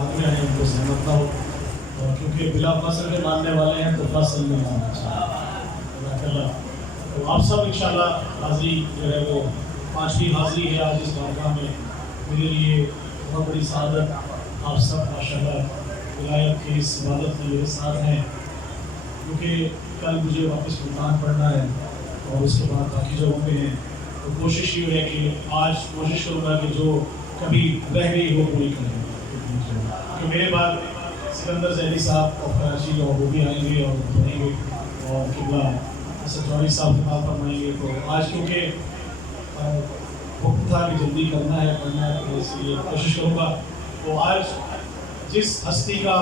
بعد میں آئیں ان کو سہمت نہ ہو، اور کیونکہ بلا فصل کے ماننے والے ہیں تو فصل نہیں ماننا چاہیے۔ تو آپ سب انشاءاللہ حاضری جو ہے وہ 5ویں حاضری ہے آج اس بارگاہ میں، میرے لیے بہت بڑی سعادت، آپ سب ماشاءاللہ ولایت کی اس عبادت میں میرے ساتھ ہیں، کیونکہ کل مجھے واپس ملتان پڑھنا ہے اور اس کے بعد باقی جگہوں پہ ہیں، تو کوشش یہ ہے کہ آج کوشش کروں گا کہ جو کبھی رہ گئی وہ پوری کریں، کہ میرے بعد سکندر ذہنی صاحب اور کراچی اور وہ بھی آئیں گے اور پڑھیں گے، اور قبلہ اسد جوہری صاحب کے بعد فرمائیں گے۔ تو آج کیونکہ وقت تھا کہ جلدی کرنا ہے پڑھنا ہے، تو اس لیے کوشش کروں گا۔ تو آج جس ہستی کا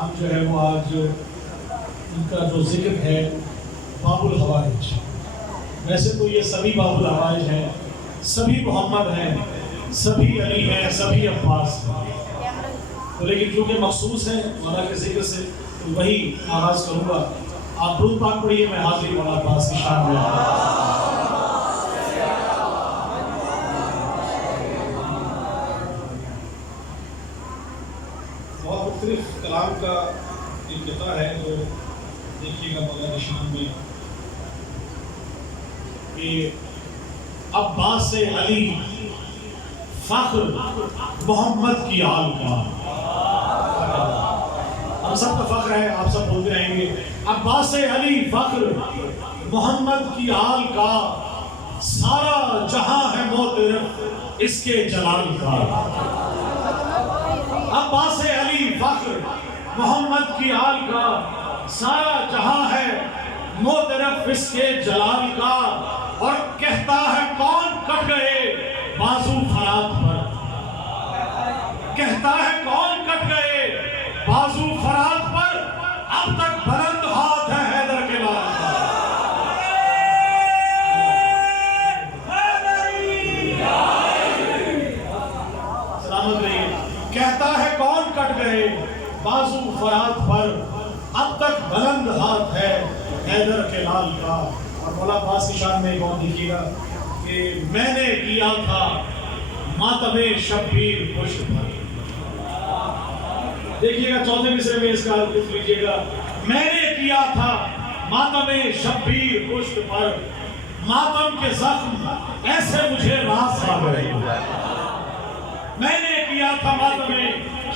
ہم جو ہے وہ آج ان کا جو ذکر ہے باب الحوائج، ویسے تو یہ سبھی باب الحوائج ہیں، سبھی محمد ہیں، سبھی علی ہیں، سبھی عباس ہیں، تو لیکن کیونکہ مخصوص ہیں مولا کے ذکر سے تو وہی آغاز کروں گا۔ آپ درود پاک پڑھیے، میں حاضری مولا عباس کی شان میں بہت مختلف کلام کا انقطاع ہے، جو دیکھیے گا مولا کی شان میں کہ عباس سے علی فخر محمد کی آل کا، ہم سب کا فخر ہے، آپ سب بولتے رہیں گے عباس سے علی فخر محمد کی آل کا، سارا جہاں ہے معترف اس کے جلال کا۔ عباس سے علی فخر محمد کی آل کا، سارا جہاں ہے معترف اس کے جلال کا، اور کہتا ہے کون کٹ گئے بازو فرات پر، کہتا ہے کون کٹ گئے بازو فرات پر، اب تک بلند ہاتھ ہے حیدر کے لال کا۔ سلامت رہیے۔ کہتا ہے کون کٹ گئے بازو فرات پر، اب تک بلند ہاتھ ہے حیدر کے لال کا۔ اور مولا عباس کی شان میں ایک اور دیکھیے گا کہ میں نے کیا تھا ماتم شبیر پشت پر، دیکھیے گا چوتھے مصرے میں اس کا لطف لیجیے گا، میں نے کیا تھا ماتم شبیر پشت پر، ماتم کے زخم ایسے مجھے راس آ گئے، میں نے کیا تھا ماتم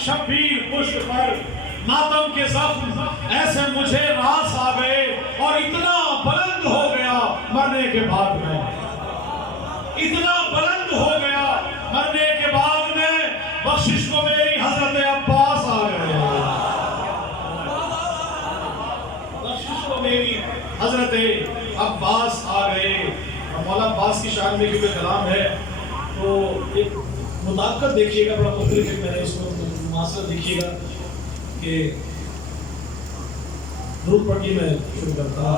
شبیر پشت پر، ماتم کے زخم ایسے مجھے راس آ گئے، اور اتنا بلند ہو گیا مرنے کے بعد میں، اتنا بلند ہو گیا مرنے کے بعد میں، بخشش کو میری حضرت عباس آ گئے، بخشش کو میری حضرت عباس آ گئے۔ اور مولا عباس کی شان میں کیونکہ کلام ہے تو ایک مطابقت دیکھیے گا، بڑا مختلف میں نے اس کو معاصرت دیکھیے گا کہ درود پڑھ کے میں شروع کرتا ہوں۔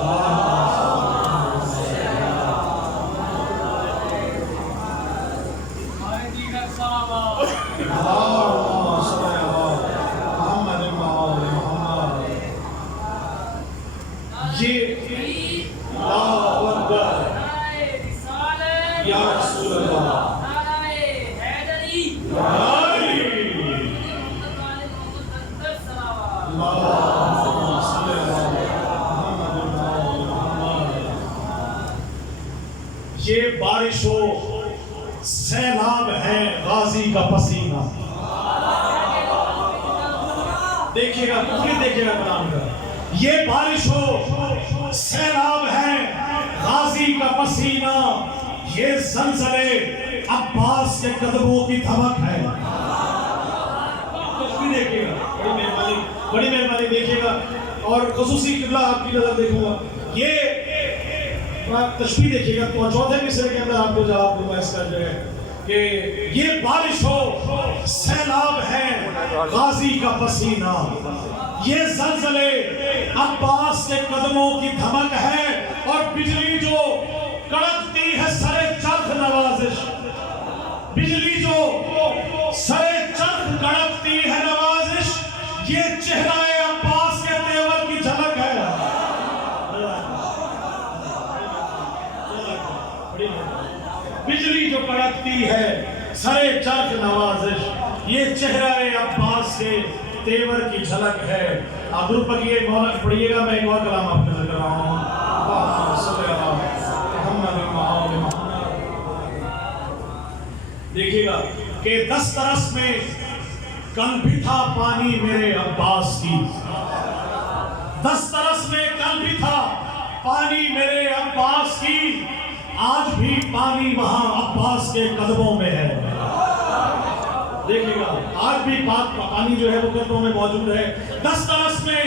یہ اللہ اکبر یا رسول اللہ، یہ بارش و سیلاب ہے غازی کا پسینہ، دیکھیے گا کتنی دیکھیے گا کلام کا، یہ بارش و سیلاب ہے غازی کا پسینہ، یہ زلزلے عباس کے قدموں کی دھمک ہے۔ کچھ بھی دیکھیے گا، بڑی مہربانی دیکھیے گا، اور خصوصی قبلہ آپ کی نظر دیکھوں گا، یہ تشبیہ دیکھیے گا تو چوتھے مصرے کے اندر آپ کو جواب دوں گا اس کا جو ہے کہ یہ بارش ہو سیلاب ہے غازی کا پسینہ، یہ زلزلے عباس کے قدموں کی دھمک ہے، اور بجلی جو کڑکتی ہے سرے چرخ نوازش، بجلی جو سرے چرخ کڑکتی ہے نوازش، یہ چہرہ عباس کے تیور کی جھلک ہے۔ بجلی جو کڑکتی ہے سرے چرخ نوازش، یہ چہرہ عباس کے تیور کی جھلک ہے. آپ درود پڑھیے پڑھیے گا. میں ایک اور کلام آپ کو ذکر رہا ہوں. دیکھیے گا کہ دسترس میں کل بھی تھا پانی میرے عباس کی. دسترس میں کل بھی تھا پانی میرے عباس کی. آج بھی پانی وہاں عباس کے قدموں میں ہے. دیکھیے گا آج بھی پانی جو ہے وہ قدموں میں موجود ہے. دسترس میں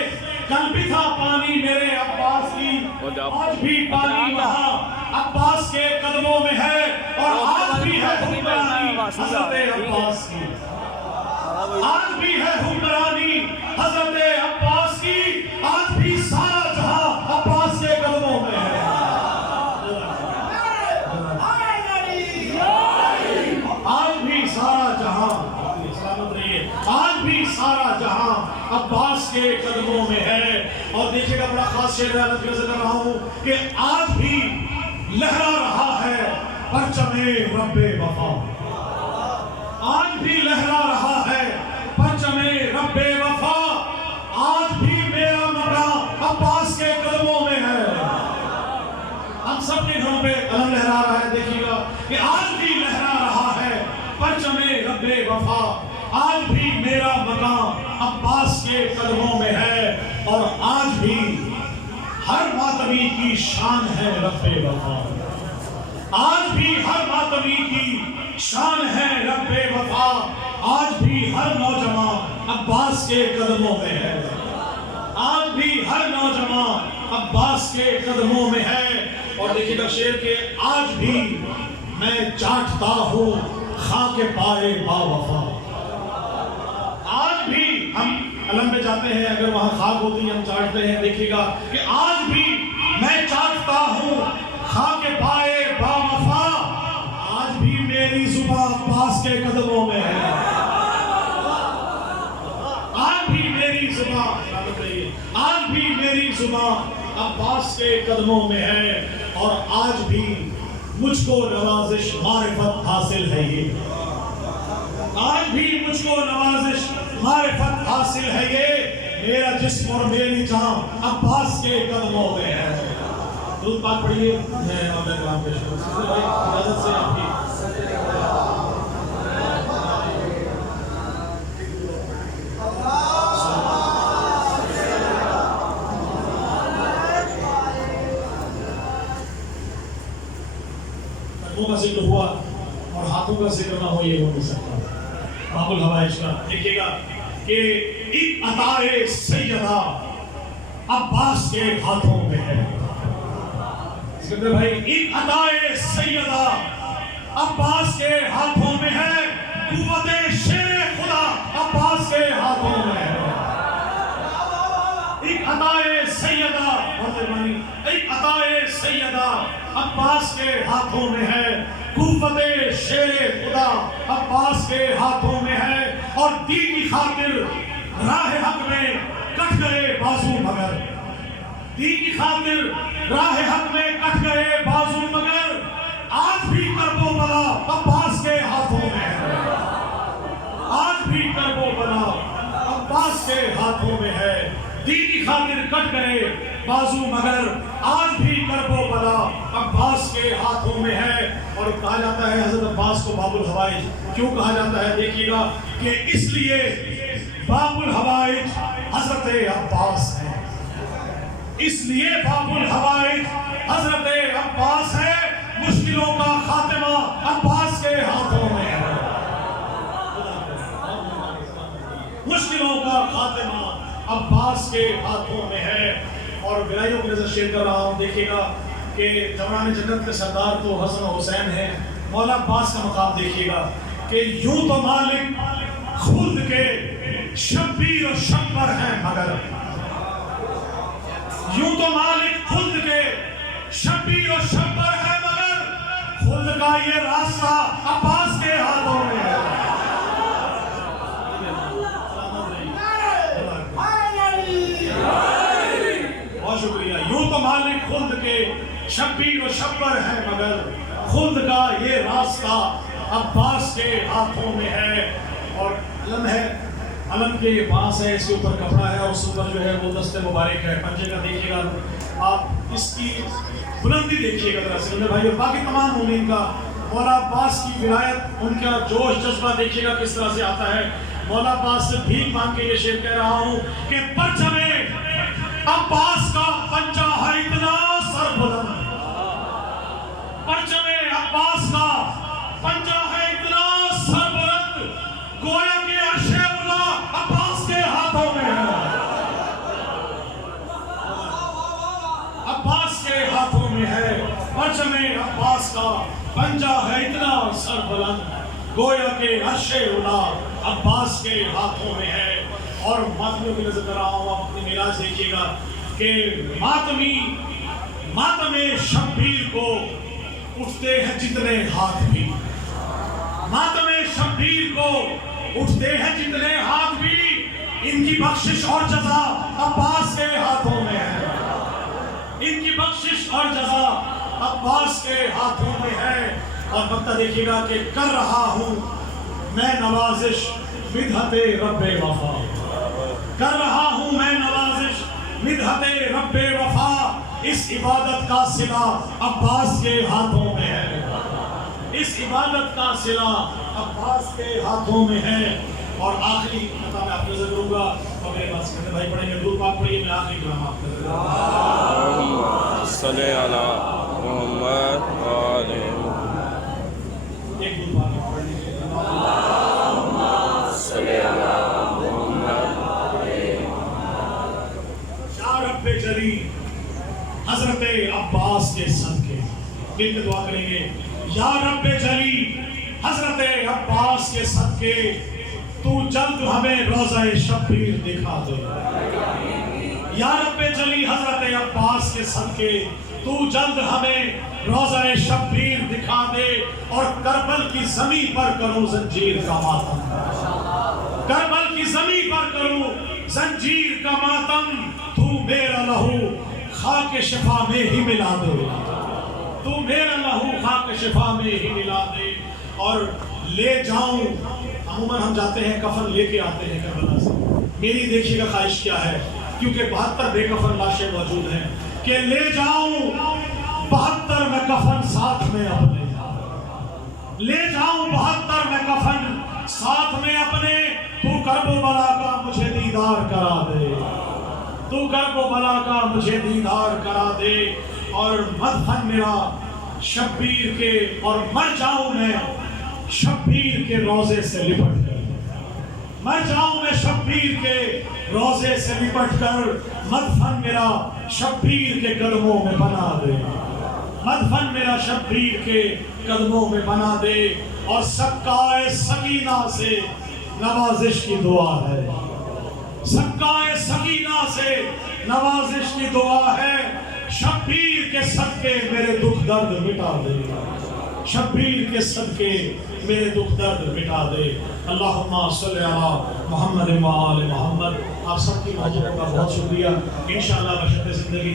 کل بھی تھا پانی میرے عباس کی. آج بھی پانی وہاں عباس کے قدموں میں ہے. اور آج بھی ہے حکمرانی حضرت عباس کی. آج بھی ہے حکمرانی حضرت عباس کی. آج بھی سارا جہاں عباس کے قدموں میں ہے. آج بھی سارا جہاں سلامت رہیے. آج بھی سارا جہاں عباس کے قدموں میں ہے. اور دیکھیے گا بڑا خاص شعر ہے جو ذکر رہا ہوں کہ آج بھی لہرا رہا ہے پرچم رب وفا. آج بھی لہرا رہا ہے پرچم رب وفا. آج بھی میرا مقام عباس کے قدموں میں ہے. ہم سب کے گھروں پہ علم لہرا رہا ہے. دیکھیے گا کہ آج بھی لہرا رہا ہے پرچم رب وفا. آج بھی میرا مقام عباس کے قدموں میں ہے. اور آج بھی ہر ماتمی کی شان ہے رب وفا. آج بھی ہر ماتمی کی شان ہے رب وفا. آج بھی ہر نوجوان عباس کے قدموں میں ہے. آج بھی ہر نوجوان عباس کے قدموں میں ہے. اور دیکھیے گا شعر کے آج بھی میں چاٹتا ہوں خاک پائے با وفا. آج بھی ہم علم پہ جاتے ہیں اگر وہاں خاک ہوتی ہے ہم چاٹتے ہیں. دیکھیے گا کہ آج بھی میں چاٹتا ہوں خاک پائے با وفا. آج بھی میری زبان عباس کے قدموں میں ہے. آج بھی میری زبان آج بھی میری زبان عباس کے قدموں میں ہے. اور آج بھی مجھ کو نوازش معرفت حاصل ہے. یہ آج بھی مجھ کو نوازش معرفت حاصل ہے. یہ میرا جسم اور میری جان عباس کے قدموں میں ہے. درود پاک پڑھیے. میں اپنے کلام پیش کروں بھائی اجازت سے آپ کی. کا ذکر ہوا اور ہاتھوں کا ذکر نہ ہو یہ ہو نہیں سکتا. باب الحوائج کا دیکھیے گا کہ ایک عطائے سیدہ عباس کے ہاتھوں میں ہے. سکندر بھائی ایک عطائے سیدہ عباس کے ہاتھوں میں ہے. قوت شیر خدا عباس کے ہاتھوں میں ہے. ایک عطائے سیدہ ایک عطائے سیدہ عباس کے ہاتھوں میں ہے. قوت شیر خدا عباس کے ہاتھوں میں ہے. اور دین کی خاطر راہ حق میں کٹ گئے بازو مگر. دین کی خاطر راہ حق میں کٹ گئے بازو مگر. آج بھی کرب و بلا عباس کے ہاتھوں میں ہے. آج بھی کرب و بلا عباس کے ہاتھوں میں ہے. دین کی خاطر کٹ گئے بازو مگر. آج بھی کرب و بلا عباس کے ہاتھوں میں ہے. اور کہا جاتا ہے حضرت عباس کو باب الحوائج کیوں کہا جاتا ہے؟ دیکھیے گا کہ اس لیے باب الحوائج حضرت عباس ہے. اس لیے باب الحوائج حضرت عباس ہے. مشکلوں کا خاتمہ عباس کے ہاتھوں میں ہے. مشکلوں کا خاتمہ عباس کے ہاتھوں میں ہے. اور ولایوں کی نظر شیئر کر رہا ہوں. دیکھیے گا کہ جوان جنت کے سردار تو حسن و حسین ہیں. مولا عباس کا مقام دیکھیے گا کہ یوں تو مالک خلد کے شبیر و شبر ہیں مگر. یوں تو مالک خلد کے شبیر و شبر ہیں مگر. خلد کا یہ راستہ عباس کے ہاتھوں میں ہے. بہت شکریہ. یوں تو مالک خلد کے شبیر و شبر ہے مگر. خلد کا یہ راستہ عباس کے ہاتھوں میں ہے. اور علم ہے، علم کے پاس ہے، اس کے اوپر کپڑا ہے، اس اوپر جو ہے وہ دست مبارک ہے، پنجے کا دیکھیے گا آپ، اس کی بلندی دیکھیے گا ذرا سے میرے بھائی، اور باقی تمام مومنین کا مولا عباس کی ولایت، ان کا جوش جذبہ دیکھیے گا کس طرح سے آتا ہے۔ مولا عباس سے بھیک مانگ کے یہ شعر کہہ رہا ہوں کہ پرچم عباس کا پنجہ ہے اتنا سر بلند، پرچم عباس کا پنجہ ہے اتنا سر بلند، گویا کہ عرش اولا عباس کے ہاتھوں میں ہے، عباس کے ہاتھوں میں ہے، پرچم عباس کا پنجہ ہے اتنا سر بلند، گویا کہ عرش اولا عباس کے ہاتھوں میں ہے۔ اور ماتمیوں کی نظر کر رہا ہوں، آپ اپنی میراث دیکھیے گا کہ ماتم شبیر کو اٹھتے ہیں جتنے ہاتھ بھی، ماتم شبیر کو اٹھتے ہیں جتنے ہاتھ بھی، ان کی بخشش اور جزا عباس کے ہاتھوں میں ہے، ان کی بخشش اور جزا عباس کے ہاتھوں میں ہے۔ اور مقطع دیکھیے گا کہ کر رہا ہوں میں نوازش مدحت رب وفا، کر رہا ہوں میں نوازش مدحت رب وفا، اس عبادت کا صلہ عباس کے ہاتھوں میں ہے، اس عبادت کا صلہ عباس کے ہاتھوں میں ہے۔ اور آخری مقطع میں آپ نظر کروں گا، اور میرے پاس کہتے بھائی پڑھیں گے، درود پاک پڑھیے، میں آخری کلام آپ نظر کروں گا۔ اللہم صلی علی محمد وآلہ ایک درود پاک پڑھ لیجیے۔ اللہم صلی علی محمد یا رب جلی حضرت عباس کے صدقے، مل کے دعا کریں گے، یا رب جلی حضرت عباس کے صدقے تو جلد ہمیں روضہ شبیر دکھا دے، یا رب جلی حضرت عباس کے صدقے تو جلد ہمیں روضہ شبیر دکھا دے، اور کربل کی زمین پر کروں زنجیر کا ماتم، کربل کی زمین پر کروں زنجیر کا ماتم، تو میرا لہو خاک شفا میں ہی ملا دے، تو میرا لہو خاک شفا میں ہی ملا دے۔ اور لے جاؤں، عموماً ہم جاتے ہیں کفن لے کے آتے ہیں کربلا سے، میری دیکھیے گا خواہش کیا ہے، کیونکہ 72 بے کفن لاشیں موجود ہیں، کہ لے جاؤں 72 میں کفن ساتھ میں اپنے، لے جاؤں 72 میں کفن ساتھ میں اپنے، تو کرب و بلا کا مجھے دیدار کرا دے، تو کرب و بلا کا مجھے دیدار کرا دے۔ اور مدفن میرا شبیر کے، اور مر جاؤں میں شبیر کے روضے سے لپٹ کر، مر جاؤں میں شبیر کے روضے سے لپٹ کر، مدفن میرا شبیر کے قدموں میں بنا دے، مدفن میرا شبیر کے قدموں میں بنا دے۔ اور سکائے سکینہ سے نوازش کی دعا ہے، سکائے سکینہ سے نوازش کی دعا ہے، شبیر کے صدقے میرے دکھ درد مٹا دے، شبیر کے صدقے میرے دکھ درد مٹا دے۔ اللہم صلی علی محمد و آل محمد۔ آپ سب کی محبت کا بہت شکریہ، انشاءاللہ بشرط زندگی